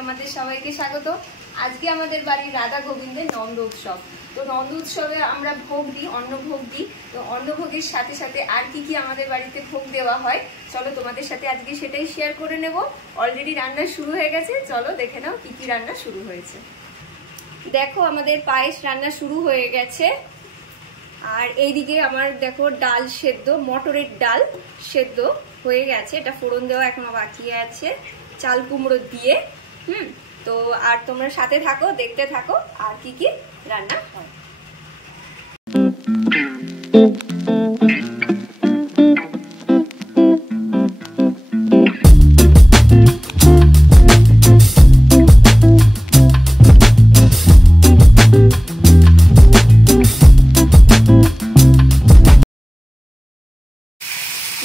তোমাদের সবাইকে স্বাগত। আজকে আমাদের বাড়ির রাধা গোবিন্দের নন্দ উৎসব। তো নন্দ উৎসবে আমরা ভোগ দিই, অন্ন ভোগ দিই। তো অন্ন ভোগের সাথে সাথে আর কি কি আমাদের বাড়িতে ভোগ দেওয়া হয় চলো তোমাদের সাথে আজকে সেটাই শেয়ার করে নেব। অলরেডি রান্না শুরু হয়ে গেছে, চলো দেখে নাও কি কি রান্না শুরু হয়েছে। দেখো আমাদের পায়েস রান্না শুরু হয়ে গেছে। আর এইদিকে আমার দেখো ডাল সেদ্ধ, মটরের ডাল সেদ্ধ হয়ে গেছে, এটা ফোড়ন দেওয়া এখনো বাকি আছে চাল কুমড়ো দিয়ে। তো আর তোমরা সাথে থাকো, দেখতে থাকো আর কি কি রান্না হয়।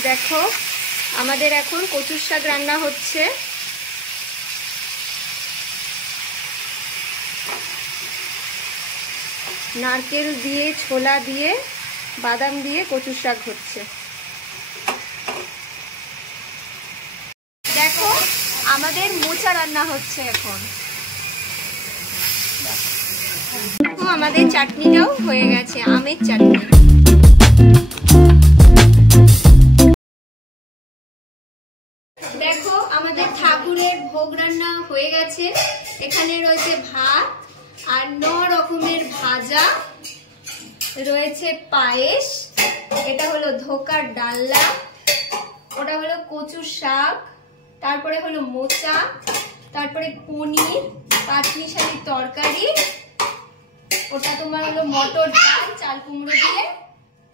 দেখো আমাদের এখন কচুর শাক রান্না হচ্ছে। নারকেল দিয়ে, ছোলা দিয়ে, বাদাম দিয়ে কচুর শাক হচ্ছে। দেখো আমাদের মোচা রান্না হচ্ছে এখন। আমাদের চাটনিটাও হয়ে গেছে, আমের চাটনি। দেখো আমাদের ঠাকুরের ভোগ রান্না হয়ে গেছে। এখানে রয়েছে ভাত আর 9 রকমের ভাজা, রয়েছে পায়েস, এটা হলো ধোকার ডালনা, ওটা হলো কচুর শাক, তারপরে হলো মোচা, তারপরে পনির, পাঁচমিশালি তরকারি, ওটা তোমার হলো মটর ডাল চাল কুমড়ো দিয়ে,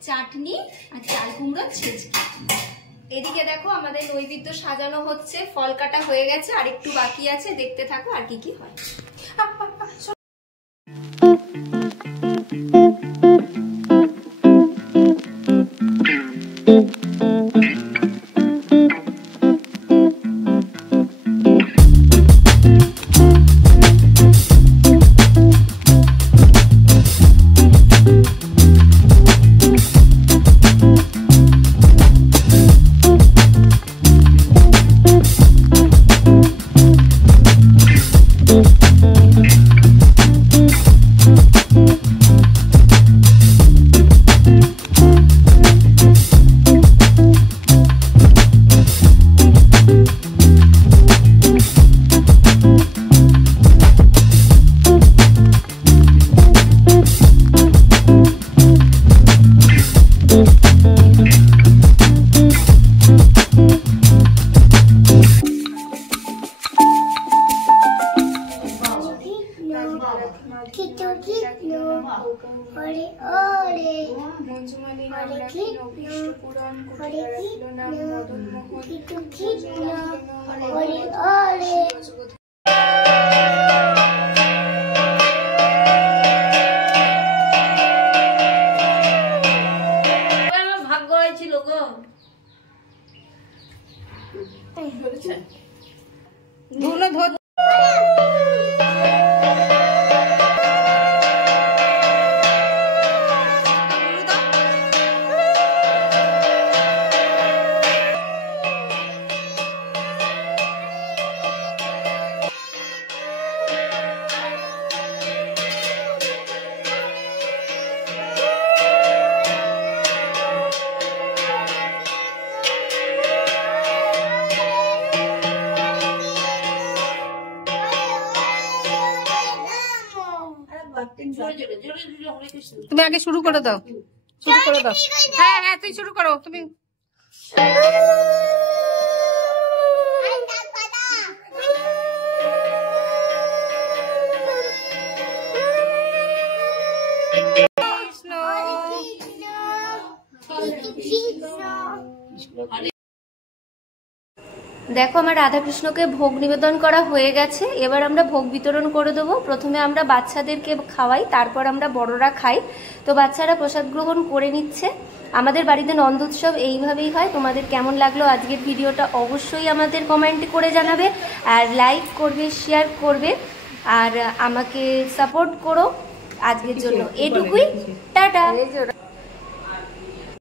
চাটনি আর চাল কুমড়ো ছেঁচকি। এদিকে দেখো আমাদের নৈবেদ্য সাজানো হচ্ছে, ফল কাটা হয়ে গেছে, আর একটু বাকি আছে, দেখতে থাকো আর কি কি হয়। ভাগ্য হয়েছিল গো, ধুলো ধর। তুমি আগে শুরু করে দাও, শুরু করে দাও। হ্যাঁ হ্যাঁ তুই শুরু করো তুমি। দেখো আমার রাধাকৃষ্ণকে ভোগ নিবেদন করা হয়ে গেছে, এবার আমরা ভোগ বিতরণ করে দেবো। প্রথমে আমরা বাচ্চাদেরকে খাওয়াই, তারপর আমরা বড়রা খাই। তো বাচ্চারা প্রসাদ গ্রহণ করে নিচ্ছে। আমাদের বাড়িতে নন্দ উৎসব এইভাবেই হয়। তোমাদের কেমন লাগলো আজকের ভিডিওটা অবশ্যই আমাদের কমেন্ট করে জানাবে, আর লাইক করবে, শেয়ার করবে, আর আমাকে সাপোর্ট করো। আজকের জন্য এটুকুই, টাটা।